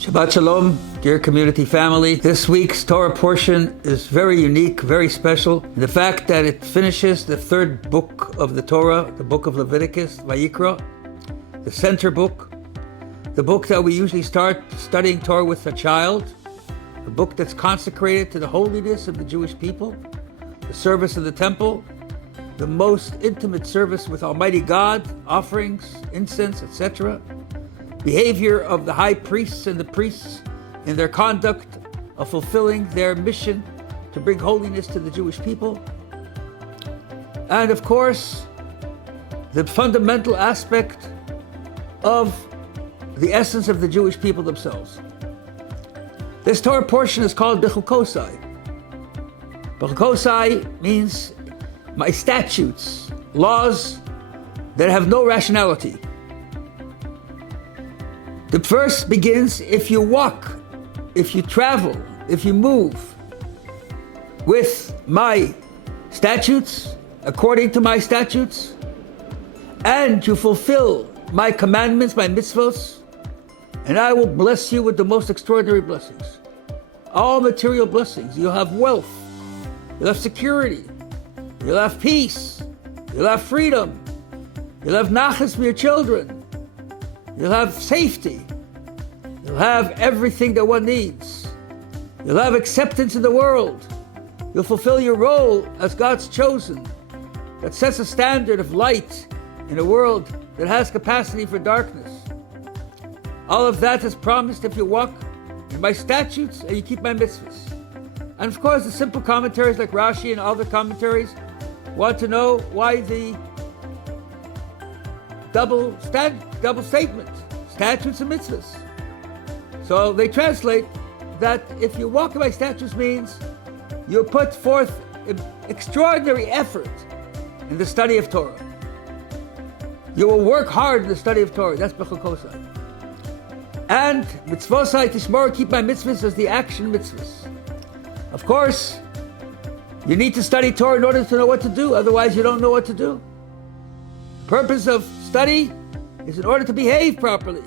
Shabbat Shalom, dear community family. This week's Torah portion is very unique, very special. The fact that it finishes the third book of the Torah, the book of Leviticus, Vayikra, the center book, the book that we usually start studying Torah with a child, the book that's consecrated to the holiness of the Jewish people, the service of the temple, the most intimate service with Almighty God, offerings, incense, etc., behavior of the high priests and the priests in their conduct of fulfilling their mission to bring holiness to the Jewish people. And of course, the fundamental aspect of the essence of the Jewish people themselves. This Torah portion is called Bechukotai. Bechukotai means my statutes, laws that have no rationality. The verse begins, if you walk, if you travel, if you move with my statutes, according to my statutes, and you fulfill my commandments, my mitzvos, and I will bless you with the most extraordinary blessings. All material blessings. You'll have wealth, you'll have security, you'll have peace, you'll have freedom, you'll have nachas for your children, you'll have safety. You'll have everything that one needs. You'll have acceptance in the world. You'll fulfill your role as God's chosen, that sets a standard of light in a world that has capacity for darkness. All of that is promised if you walk in my statutes and you keep my mitzvahs. And of course, the simple commentaries like Rashi and other commentaries want to know why the double statement, statutes and mitzvahs. So they translate that if you walk in my statutes means you put forth extraordinary effort in the study of Torah. You will work hard in the study of Torah. That's Bechukotai. And mitzvosai tishmor, keep my mitzvahs as the action mitzvahs. Of course, you need to study Torah in order to know what to do. Otherwise, you don't know what to do. The purpose of study is in order to behave properly.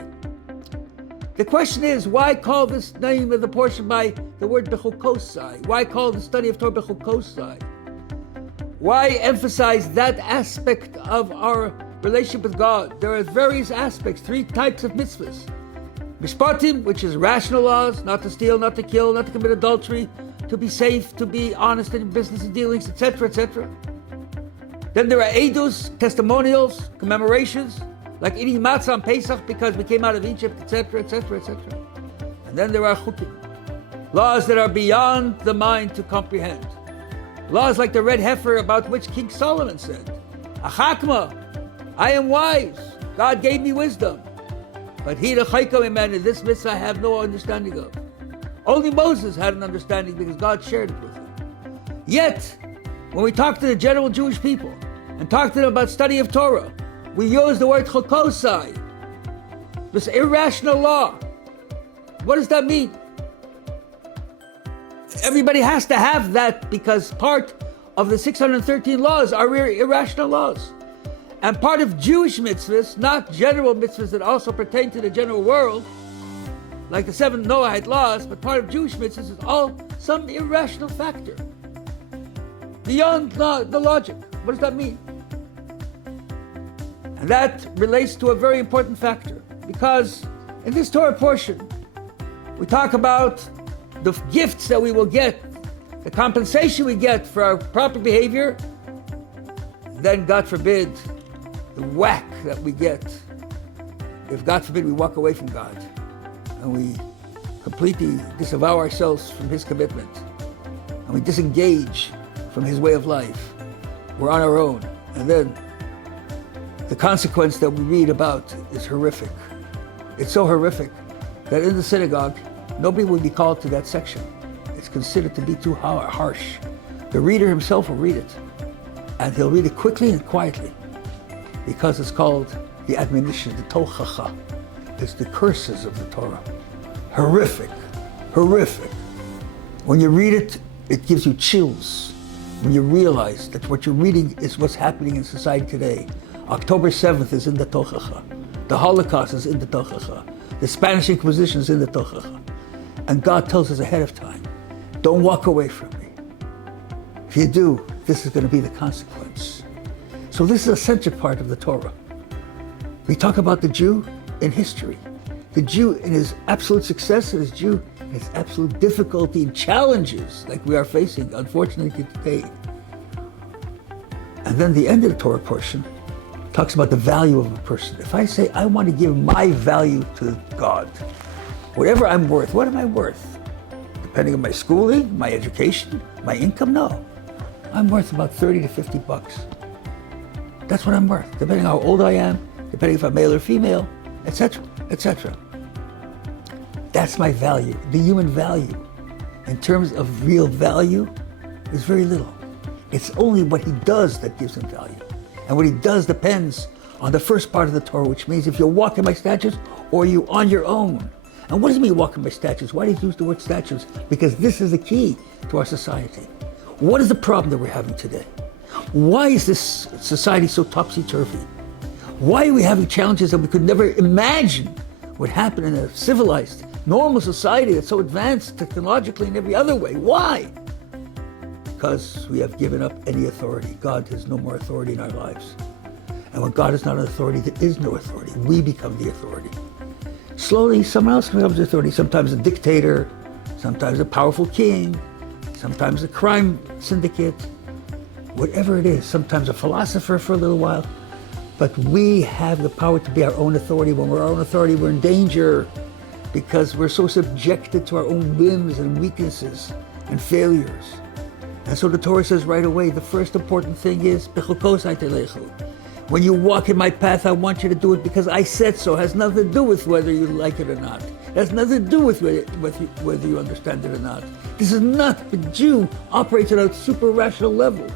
The question is, why call this name of the portion by the word Bechukotai? Why call the study of Torah Bechukotai? Why emphasize that aspect of our relationship with God? There are various aspects, three types of mitzvahs. Mishpatim, which is rational laws, not to steal, not to kill, not to commit adultery, to be safe, to be honest in business and dealings, etc., etc. Then there are edus, testimonials, commemorations, like eating matzah on Pesach because we came out of Egypt, etc., etc., etc. And then there are chukim, laws that are beyond the mind to comprehend. Laws like the red heifer about which King Solomon said, Achakma, I am wise, God gave me wisdom, but he the chayka in this mitzvah I have no understanding of. Only Moses had an understanding because God shared it with him. Yet, when we talk to the general Jewish people and talk to them about study of Torah, we use the word chokosai, this irrational law. What does that mean? Everybody has to have that because part of the 613 laws are irrational laws. And part of Jewish mitzvahs, not general mitzvahs that also pertain to the general world, like the 7 Noahide laws, but part of Jewish mitzvahs is all some irrational factor. Beyond the logic. What does that mean? And that relates to a very important factor, because in this Torah portion, we talk about the gifts that we will get, the compensation we get for our proper behavior, then God forbid, the whack that we get if God forbid we walk away from God and we completely disavow ourselves from His commitment and we disengage from His way of life. We're on our own, and then the consequence that we read about is horrific. It's so horrific that in the synagogue, nobody will be called to that section. It's considered to be too harsh. The reader himself will read it, and he'll read it quickly and quietly, because it's called the admonition, the tochacha. It's the curses of the Torah. Horrific, horrific. When you read it, it gives you chills. When you realize that what you're reading is what's happening in society today. October 7th is in the tochacha. The Holocaust is in the tochacha. The Spanish Inquisition is in the Tochacha. And God tells us ahead of time, don't walk away from me. If you do, this is going to be the consequence. So this is a central part of the Torah. We talk about the Jew in history. The Jew in his absolute success, and his Jew in his absolute difficulty and challenges like we are facing, unfortunately, today. And then the end of the Torah portion talks about the value of a person. If I say, I want to give my value to God, whatever I'm worth, what am I worth? Depending on my schooling, my education, my income? No. I'm worth about 30 to 50 bucks. That's what I'm worth, depending on how old I am, depending if I'm male or female, etc., etc. That's my value. The human value, in terms of real value, is very little. It's only what he does that gives him value. And what he does depends on the first part of the Torah, which means if you walk in my statutes or you on your own. And what does it mean walk in my statutes? Why do you use the word statutes? Because this is the key to our society. What is the problem that we're having today? Why is this society so topsy-turvy? Why are we having challenges that we could never imagine would happen in a civilized, normal society that's so advanced technologically in every other way? Why? Because we have given up any authority. God has no more authority in our lives. And when God is not an authority, there is no authority. We become the authority. Slowly, someone else becomes the authority. Sometimes a dictator, sometimes a powerful king, sometimes a crime syndicate, whatever it is, sometimes a philosopher for a little while. But we have the power to be our own authority. When we're our own authority, we're in danger because we're so subjected to our own whims and weaknesses and failures. And so the Torah says right away, the first important thing is, Bechukotai telechu. When you walk in my path, I want you to do it because I said so. It has nothing to do with whether you like it or not. It has nothing to do with whether you understand it or not. This is not, the Jew operates at a super rational level.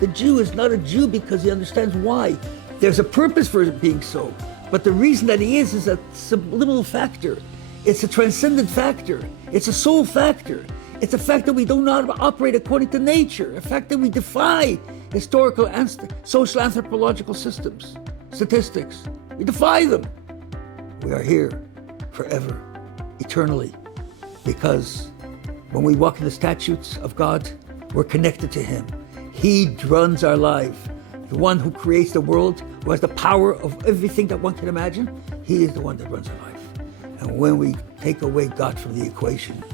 The Jew is not a Jew because he understands why. There's a purpose for it being so. But the reason that he is a subliminal factor. It's a transcendent factor. It's a soul factor. It's a fact that we do not operate according to nature, a fact that we defy historical and social anthropological systems, statistics. We defy them. We are here forever, eternally, because when we walk in the statutes of God, we're connected to him. He runs our life. The one who creates the world, who has the power of everything that one can imagine, he is the one that runs our life. And when we take away God from the equation,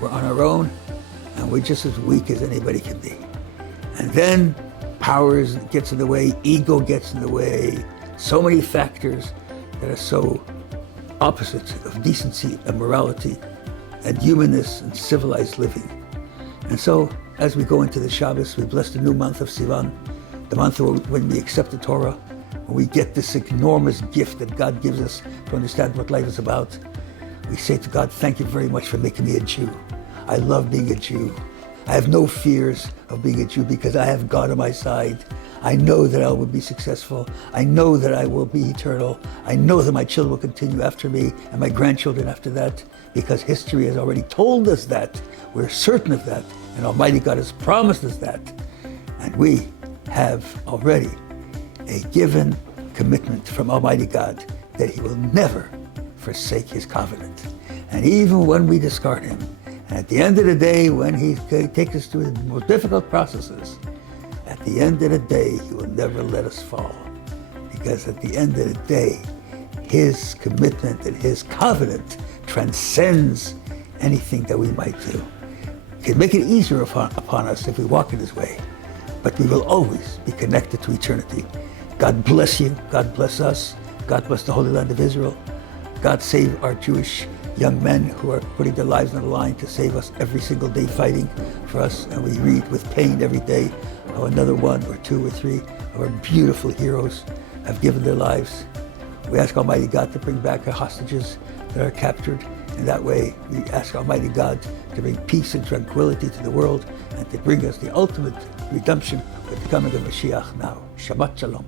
we're on our own, and we're just as weak as anybody can be. And then power gets in the way, ego gets in the way, so many factors that are so opposite of decency and morality and humanness and civilized living. And so, as we go into the Shabbos, we bless the new month of Sivan, the month when we accept the Torah, when we get this enormous gift that God gives us to understand what life is about. We say to God, thank you very much for making me a Jew. I love being a Jew. I have no fears of being a Jew because I have God on my side. I know that I will be successful. I know that I will be eternal. I know that my children will continue after me and my grandchildren after that because history has already told us that. We're certain of that. And Almighty God has promised us that. And we have already a given commitment from Almighty God that he will never forsake his covenant. And even when we discard him, and at the end of the day, when he takes us through the most difficult processes, at the end of the day, he will never let us fall. Because at the end of the day, his commitment and his covenant transcends anything that we might do. It can make it easier upon us if we walk in his way, but we will always be connected to eternity. God bless you. God bless us. God bless the Holy Land of Israel. God save our Jewish young men who are putting their lives on the line to save us every single day, fighting for us. And we read with pain every day how another one or two or three of our beautiful heroes have given their lives. We ask Almighty God to bring back our hostages that are captured. In that way, we ask Almighty God to bring peace and tranquility to the world and to bring us the ultimate redemption with the coming of Mashiach now. Shabbat Shalom.